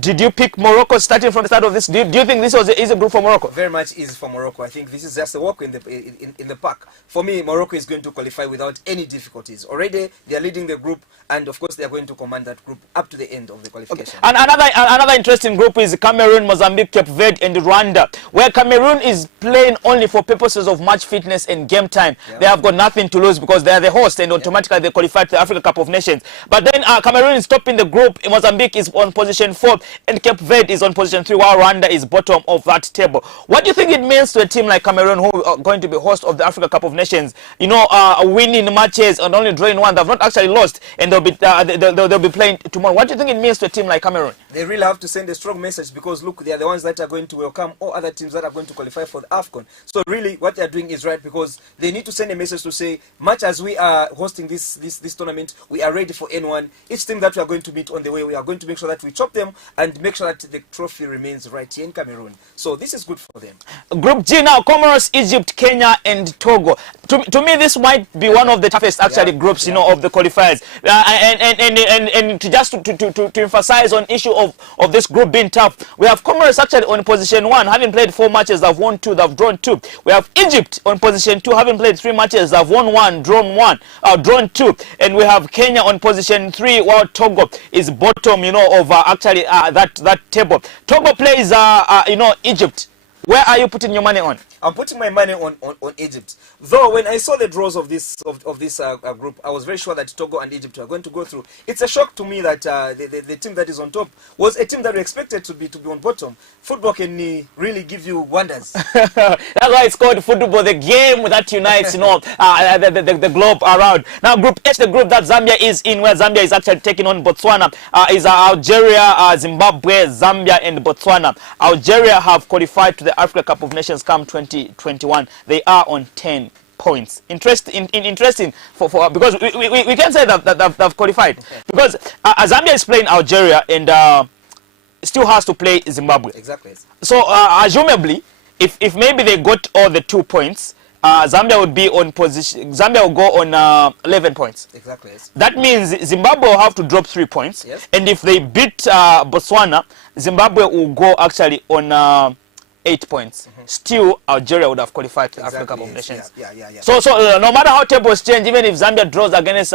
Did you pick Morocco starting from the start of this? Do you think this was an easy group for Morocco? Very much easy for Morocco. I think this is just a walk in the park. For me, Morocco is going to qualify without any difficulties. Already, they are leading the group, and of course, they are going to command that group up to the end of the qualification. Okay. And another interesting group is Cameroon, Mozambique, Cape Verde, and Rwanda, where Cameroon is playing only for purposes of match fitness and game time. Yeah. They have got nothing to lose because they are the host, and automatically they qualify to the Africa Cup of Nations. But then Cameroon is topping the group. Mozambique is on position 4. 4, and Cape Verde is on position 3, while Rwanda is bottom of that table. What do you think it means to a team like Cameroon, who are going to be host of the Africa Cup of Nations? You know, winning matches and only drawing one. They've not actually lost, and they'll be playing tomorrow. What do you think it means to a team like Cameroon? They really have to send a strong message, because look, they are the ones that are going to welcome all other teams that are going to qualify for the AFCON. So really what they are doing is right, because they need to send a message to say, much as we are hosting this tournament, we are ready for anyone. Each team that we are going to meet on the way, we are going to make sure that we chop them and make sure that the trophy remains right here in Cameroon. So this is good for them. Group G now, Comoros, Egypt, Kenya and Togo. To me, this might be one of the toughest actually groups, you know, of the qualifiers. And to emphasize on issue of this group being tough, we have Comoros actually on position 1, having played 4 matches, they've won 2, they've drawn 2. We have Egypt on position 2, having played 3 matches, they've won 1, drawn 2. And we have Kenya on position 3, while Togo is bottom, you know, of actually that table. Togo plays, you know, Egypt. Where are you putting your money on? I'm putting my money on Egypt. Though when I saw the draws of this group, I was very sure that Togo and Egypt were going to go through. It's a shock to me that the team that is on top was a team that we expected to be on bottom. Football can really give you wonders. That's why it's called football, the game that unites, you know, the globe around. Now, Group H, the group that Zambia is in, where Zambia is actually taking on Botswana, is Algeria, Zimbabwe, Zambia, and Botswana. Algeria have qualified to the Africa Cup of Nations come 2021. They are on 10 points. Interesting for because we can say that they've qualified, because Zambia is playing Algeria and still has to play Zimbabwe. Exactly. So assumably, if maybe they got all the 2 points, Zambia would be on position. Zambia will go on 11 points. Exactly. Yes. That means Zimbabwe will have to drop 3 points. Yes. And if they beat Botswana, Zimbabwe will go actually on 8 points. Still, Algeria would have qualified to the Africa Cup of Nations. Yeah. So no matter how tables change, even if Zambia draws against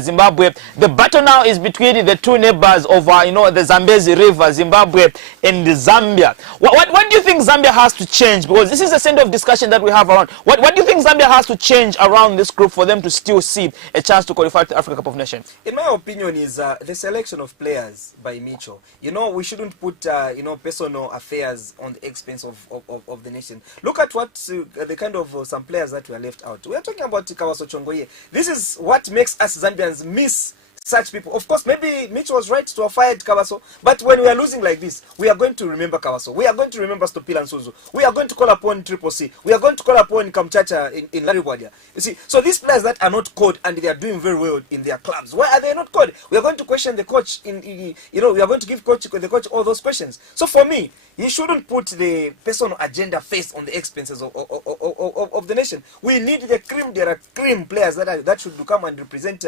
Zimbabwe, the battle now is between the 2 neighbors of you know, the Zambezi River, Zimbabwe and Zambia. What do you think Zambia has to change? Because this is the center of discussion that we have around. What do you think Zambia has to change around this group for them to still see a chance to qualify to the Africa Cup of Nations? In my opinion, is the selection of players by Mitchell. You know, we shouldn't put you know, personal affairs on the expense of the nation. Look at what the kind of some players that were left out. We are talking about Kawaso Chongoye. This is what makes us Zambians miss such people. Of course, maybe Mitch was right to have fired Kawaso, but when we are losing like this, we are going to remember Kawaso. We are going to remember Stopila and Suzu. We are going to call upon Triple C. We are going to call upon Kamchacha in Laribwadia. You see, so these players that are not called and they are doing very well in their clubs, why are they not called? We are going to question the coach. You know, we are going to give the coach all those questions. So for me, he shouldn't put the personal agenda face on the expenses of the nation. We need the cream. There are cream players that should come and represent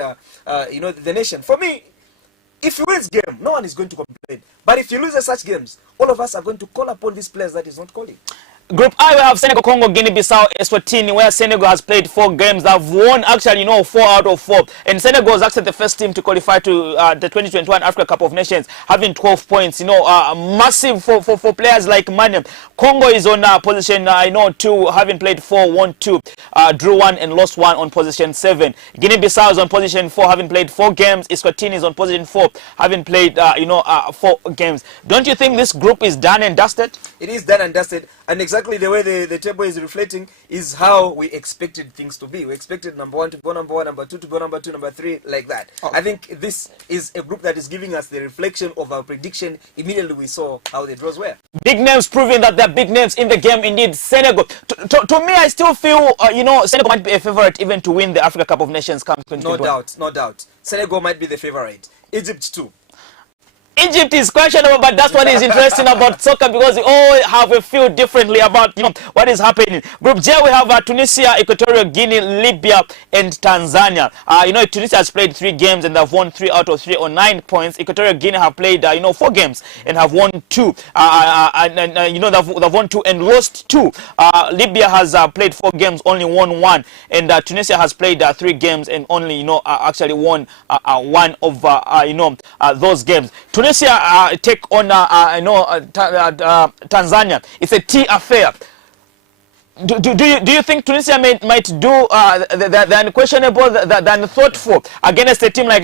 you know, the nation. For me, if he wins game, no one is going to complain. But if he loses such games, all of us are going to call upon these players that is not calling. Group I, we have Senegal, Congo, Guinea-Bissau, Eswatini, where Senegal has played 4 games. They've won actually, you know, 4 out of 4. And Senegal is actually the first team to qualify to the 2021 Africa Cup of Nations, having 12 points. You know, massive for players like Mane. Congo is on position, 2, having played 4, won 2, drew 1 and lost 1 on position 7. Guinea-Bissau is on position 4, having played 4 games. Eswatini is on position 4, having played, 4 games. Don't you think this group is done and dusted? It is done and dusted. And exactly the way the table is reflecting is how we expected things to be. We expected number 1 to go number 1, number 2 to go number 2, number 3, like that. I think this is a group that is giving us the reflection of our prediction. Immediately we saw how the draws were. Big names proving that they're big names in the game. Indeed, Senegal. To me, I still feel, Senegal might be a favorite even to win the Africa Cup of Nations come 2021. No doubt. Senegal might be the favorite. Egypt too. Egypt is questionable, but that's what is interesting about soccer, because we all have a feel differently about what is happening. Group J, we have Tunisia, Equatorial Guinea, Libya, and Tanzania. Tunisia has played 3 games and they've won 3 out of 3 on 9 points. Equatorial Guinea have played 4 games and have won 2. They've won 2 and lost 2. Libya has played 4 games, only won 1, and Tunisia has played 3 games and only actually won 1 of those games. Tunisia take on Tanzania. It's a tea affair. Do you think Tunisia might do the unquestionable, the unthoughtful against a team like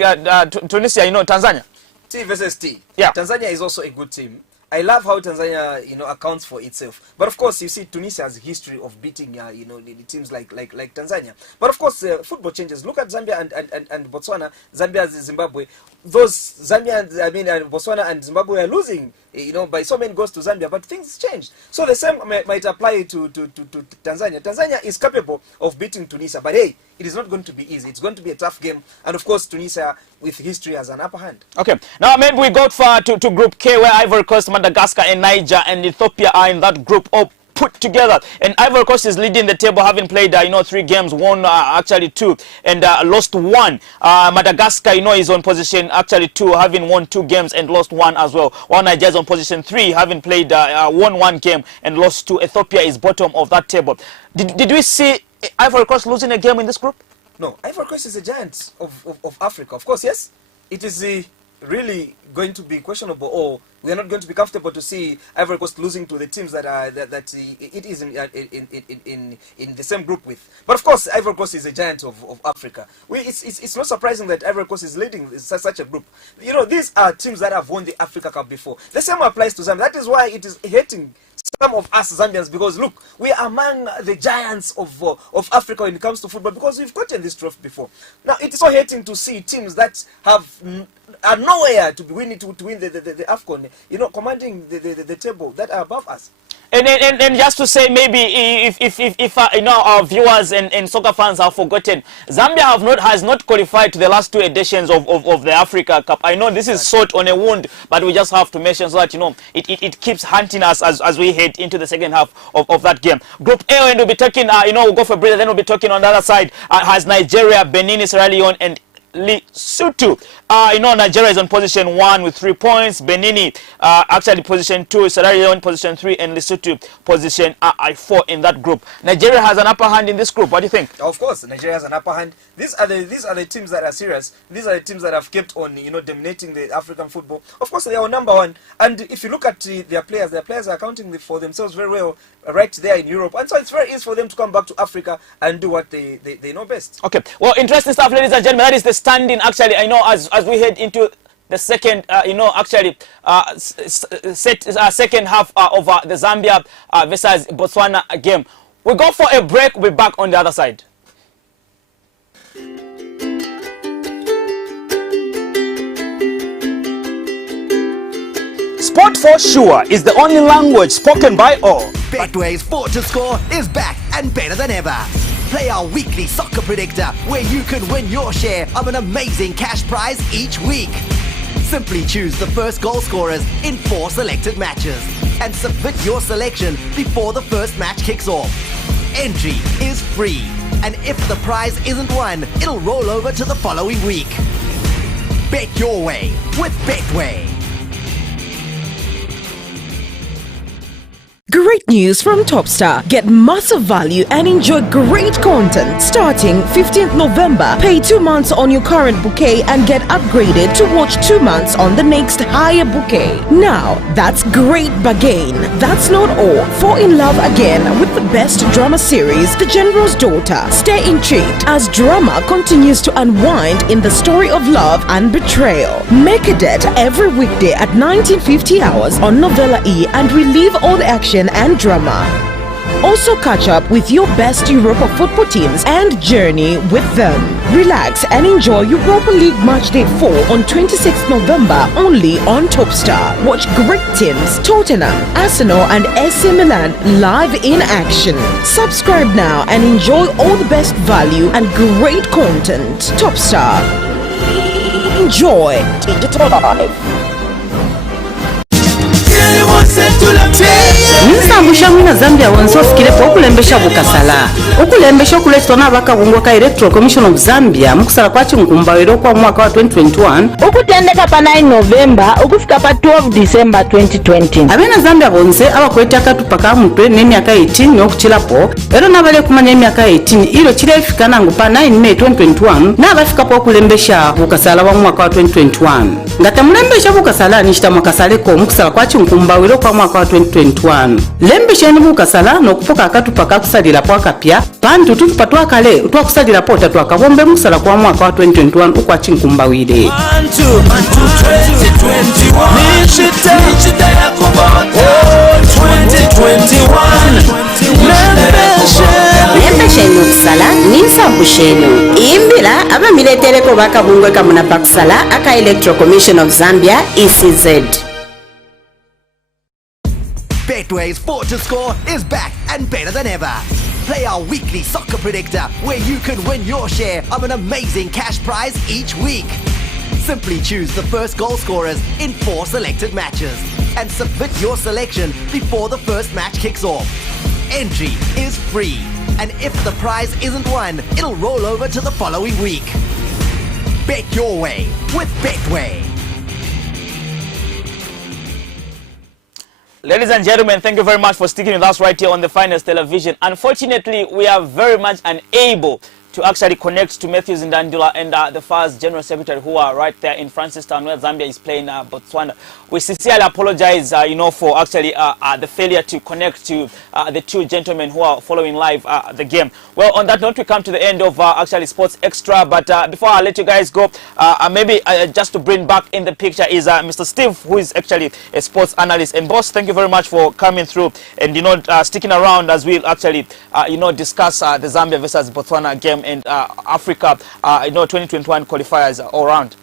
Tunisia, Tanzania? T versus T. Yeah. Tanzania is also a good team. I love how Tanzania, accounts for itself. But of course, you see, Tunisia has a history of beating, the teams like Tanzania. But of course, football changes. Look at Zambia and Botswana. Zambia, Zimbabwe. Those Zambia, Botswana and Zimbabwe are losing, by so many goals to Zambia. But things changed. So the same might apply to Tanzania. Tanzania is capable of beating Tunisia. But hey, it is not going to be easy. It's going to be a tough game. And of course, Tunisia, with history, has an upper hand. Okay. Now, maybe we go to Group K, where Ivory Coast, Madagascar, and Niger and Ethiopia are in that group all put together. And Ivory Coast is leading the table, having played 3 games, won actually 2, and lost 1. Madagascar, is on position actually 2, having won 2 games and lost 1 as well. While Niger is on position 3, having played won 1 game and lost 2. Ethiopia is bottom of that table. Did we see Ivory Coast losing a game in this group? No, Ivory Coast is a giant of Africa. Of course, yes, it is really going to be questionable, or we are not going to be comfortable to see Ivory Coast losing to the teams that it is in the same group with. But of course, Ivory Coast is a giant of Africa. It's not surprising that Ivory Coast is leading such a group. These are teams that have won the Africa Cup before. The same applies to Zambia. That is why it is hurting some of us Zambians, because look, we are among the giants of Africa when it comes to football, because we've gotten this trophy before. Now it is so hurting to see teams that are nowhere to be winning to win the AFCON, commanding the table, that are above us. And just to say, maybe if our viewers and soccer fans have forgotten, Zambia has not qualified to the last 2 editions of the Africa Cup. I know this is salt on a wound, but we just have to mention so that it keeps hunting us as we head into the second half of that game. Group A, and we'll be talking, we'll go for a breather, then we'll be talking on the other side, has Nigeria, Benin, Sierra Leone, and Lesotho. Nigeria is on position 1 with 3 points. Benin actually position 2, Sierra Leone position 3, and Lesotho position 4 in that group. Nigeria has an upper hand in this group. What do you think? Of course, Nigeria has an upper hand. These are the teams that are serious. These are the teams that have kept on dominating the African football. Of course, they are number 1. And if you look at their players are accounting for themselves very well right there in Europe. And so it's very easy for them to come back to Africa and do what they know best. Okay. Well, interesting stuff, ladies and gentlemen. That is the standing. Actually, I know as we head into the second, second half of the Zambia versus Botswana game. We go for a break. We'll be back on the other side. Sport for Sure is the only language spoken by all. Betway's Fort to Score is back and better than ever. Play our weekly soccer predictor where you can win your share of an amazing cash prize each week. Simply choose the first goal scorers in 4 selected matches and submit your selection before the first match kicks off. Entry is free, and if the prize isn't won, it'll roll over to the following week. Bet your way with Betway. Great news from Topstar. Get massive value and enjoy great content. Starting 15th November, pay 2 months on your current bouquet and get upgraded to watch 2 months on the next higher bouquet. Now, that's great bargain. That's not all. Fall in love again with the best drama series, The General's Daughter. Stay intrigued as drama continues to unwind in the story of love and betrayal. Make a date every weekday at 1950 hours on Novella E and relive all the action and drama. Also catch up with your best Europa football teams and journey with them. Relax and enjoy Europa League Matchday 4 on 26th November only on Topstar. Watch great teams Tottenham, Arsenal and AC Milan live in action. Subscribe now and enjoy all the best value and great content. Topstar. Enjoy digital life. Ninsambusha mwina Zambia wansi ofikirepo okulembesha bukasala okulembesha okuletwa n'abakabungwa ka Electoral Commission of Zambia mukusala kwa chinkumbawiro kwa mwaka wa 2021 okutendeka pa 9 November okufika pa 12 December 2020. Abena Zambia bonse abakweta akatupa ka mutwe n'emyaka 18 n'okuchirapo era n'abale kumanya emyaka 18 ilo chirefika nangu pa 9 May 2021 n'abafika po okulembesha bukasala wa mwaka wa 2021 ngata mulembesha bukasala nishita mwakasaleko mukusala kwa chinkumbawiro kumaliro kwa mwaka wa 2021 lembesheni bukasala nokupoka akatupa kakusalira po akapya pantu tutupa twakale twakusalira po tatwakabombe musala kwa mwaka wa 2021 ukwa chinkumbawire lembesheni okusala ninsambu shenu imbila abamiletereko bakabungwe kamuna pakusala aka Electoral Commission of Zambia ECZ. Betway's Sport to Score is back and better than ever. Play our weekly soccer predictor where you can win your share of an amazing cash prize each week. Simply choose the first goal scorers in 4 selected matches and submit your selection before the first match kicks off. Entry is free, and if the prize isn't won, it'll roll over to the following week. Bet your way with Betway. Ladies and gentlemen, thank you very much for sticking with us right here on the Finest Television. Unfortunately, we are very much unable to actually connect to Matthews Ndandula and the FAS General Secretary, who are right there in Francistown, where Zambia is playing Botswana. We sincerely apologize, for actually the failure to connect to the two gentlemen who are following live the game. Well, on that note, we come to the end of actually Sports Extra. But before I let you guys go, maybe just to bring back in the picture is Mr. Steve, who is actually a sports analyst. And boss, thank you very much for coming through and sticking around as we actually discuss the Zambia versus Botswana game and Africa 2021 qualifiers all around.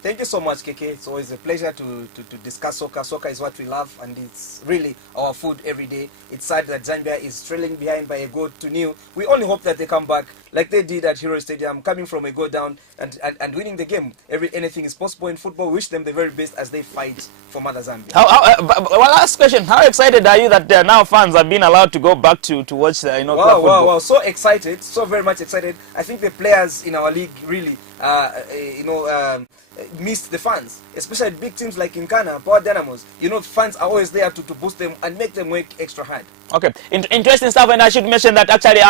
Thank you so much, KK. It's always a pleasure to discuss soccer. Soccer is what we love, and it's really our food every day. It's sad that Zambia is trailing behind by a goal to nil. We only hope that they come back like they did at Hero Stadium, coming from a goal down and winning the game. Anything is possible in football. We wish them the very best as they fight for Mother Zambia. Last question. How excited are you that now fans are being allowed to go back to watch the Wow, so excited, so very much excited. I think the players in our league really missed the fans, especially big teams like Nkana, Power Dynamos. Fans are always there to boost them and make them work extra hard. Okay, interesting stuff, and I should mention that actually,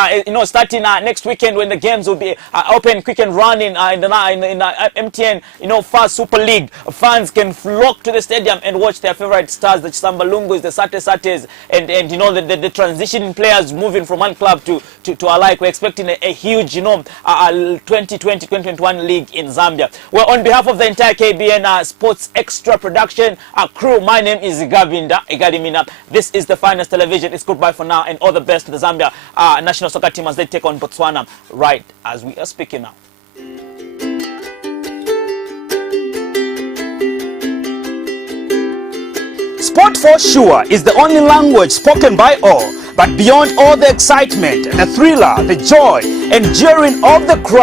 starting next weekend when the games will be open, quick and running in the MTN, FAS Super League, fans can flock to the stadium and watch their favorite stars, the Chisambalungus, the Sates, and the transitioning players moving from one club to alike. We're expecting a huge, 2020-2021 league in Zambia. Well, on behalf of the entire KBN Sports Extra production crew, my name is Gavinda Egadimina. This is the Finest Television. It's goodbye for now, and all the best to the Zambia national soccer team as they take on Botswana right as we are speaking now. Sport for sure is the only language spoken by all, but beyond all the excitement, the thriller, the joy, and jeering of the crowd,